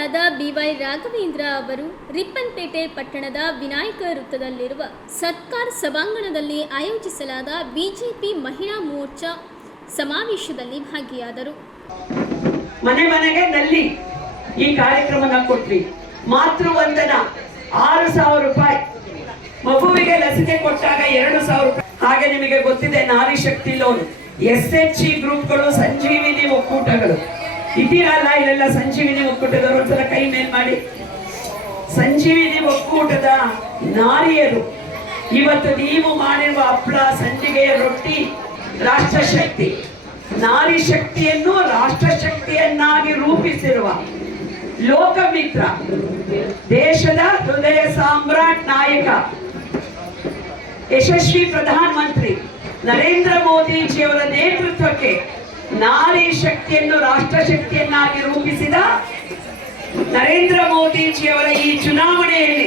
ಮುಖಂಡರಾದ BY ರಾಘವೇಂದ್ರ ಅವರು ರಿಪ್ಪನ್ಪೇಟೆ ಪಟ್ಟಣದ ವಿನಾಯಕ ವೃತ್ತದಲ್ಲಿರುವ ಸತ್ಕಾರ್ ಸಭಾಂಗಣದಲ್ಲಿ ಆಯೋಜಿಸಲಾದ ಬಿಜೆಪಿ ಮಹಿಳಾ ಮೋರ್ಚಾ ಸಮಾವೇಶದಲ್ಲಿ ಭಾಗಿಯಾದರು. ಮನೆ ಮನೆಗೆ ನಲ್ಲಿ ಈ ಕಾರ್ಯಕ್ರಮನ ಕೊಟ್ವಿ. ಮಾತೃವಂದನ 6,000 ರೂಪಾಯಿ, ಮಗುವಿಗೆ ಲಸಿಕೆ ಕೊಟ್ಟಾಗ 2,000 ರೂಪಾಯಿ. ಹಾಗೆ ನಿಮಗೆ ಗೊತ್ತಿದೆ ನಾರಿ ಶಕ್ತಿ ಲೋನ್, SHG ಗ್ರೂಪ್ಗಳು, ಸಂಜೀವಿನಿ ಒಕ್ಕೂಟಗಳು ಇದ್ದೀರಲ್ಲ, ಇಲ್ಲೆಲ್ಲ ಸಂಜೀವಿನಿ ಒಕ್ಕೂಟದವರು ಒಂದ್ಸಲ ಕೈ ಮೇಲ್ ಮಾಡಿ. ಸಂಜೀವಿನಿ ಒಕ್ಕೂಟದ ನಾರಿಯರು ಇವತ್ತು ನೀವು ಮಾಡಿರುವ ಹಪ್ಪಳ, ಸಂಜಿಗೆ, ರೊಟ್ಟಿ ರಾಷ್ಟ್ರಶಕ್ತಿ, ನಾರಿ ಶಕ್ತಿಯನ್ನು ರಾಷ್ಟ್ರಶಕ್ತಿಯನ್ನಾಗಿ ರೂಪಿಸಿರುವ ಲೋಕಮಿತ್ರ, ದೇಶದ ಹೃದಯ ಸಾಮ್ರಾಟ್ ನಾಯಕ, ಯಶಸ್ವಿ ಪ್ರಧಾನ ಮಂತ್ರಿ ನರೇಂದ್ರ ಮೋದಿಜಿಯವರ ನೇತೃತ್ವಕ್ಕೆ ನಾರಿ ಶಕ್ತಿಯನ್ನು ರಾಷ್ಟ್ರಶಕ್ತಿಯನ್ನಾಗಿ ರೂಪಿಸಿದ ನರೇಂದ್ರ ಮೋದಿಜಿಯವರ ಈ ಚುನಾವಣೆಯಲ್ಲಿ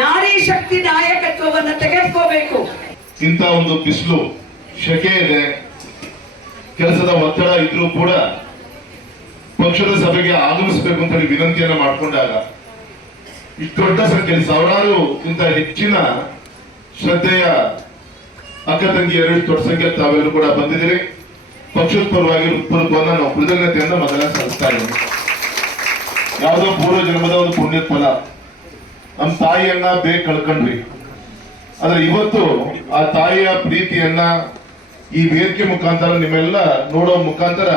ನಾರಿ ಶಕ್ತಿ ನಾಯಕತ್ವವನ್ನು ತೆಗೆದುಕೋಬೇಕು. ಇಂಥ ಒಂದು ಬಿಸಿಲು, ಶೆಕೆ ಇದೆ, ಕೆಲಸದ ಒತ್ತಡ ಇದ್ರೂ ಕೂಡ ಪಕ್ಷದ ಸಭೆಗೆ ಆಗಮಿಸಬೇಕು ಅಂತ ಹೇಳಿ ವಿನಂತಿಯನ್ನ ಮಾಡಿಕೊಂಡಾಗ ಇಷ್ಟು ದೊಡ್ಡ ಸಂಖ್ಯೆಯಲ್ಲಿ ಸಾವಿರಾರು ಇಂಥ ಹೆಚ್ಚಿನ ಶ್ರದ್ಧೆಯ ಅಕ್ಕ ತಂಗಿಯರು ಇಷ್ಟು ದೊಡ್ಡ ಸಂಖ್ಯೆ ತಾವೆಲ್ಲರೂ ಕೂಡ ಬಂದಿದ್ದೀರಿ. ಪಕ್ಷದ ಪರವಾಗಿ ಹೃತ್ಪೂರ್ವಕವನ್ನ ನಾವು ಕೃತಜ್ಞತೆಯನ್ನ ಮೊದಲ ಸಲ್ಲಿಸ್ತಾ ಇದ್ದೀವಿ. ಯಾವುದೋ ಪೂರ್ವ ಜನ್ಮದ ಒಂದು ಪುಣ್ಯದ ಫಲ. ನಮ್ಮ ತಾಯಿಯನ್ನ ಬೇಗ ಕಳ್ಕೊಂಡ್ವಿ, ಆದ್ರೆ ಇವತ್ತು ಆ ತಾಯಿಯ ಪ್ರೀತಿಯನ್ನ ಈ ವೇದಿಕೆ ಮುಖಾಂತರ ನಿಮ್ಮೆಲ್ಲ ನೋಡೋ ಮುಖಾಂತರ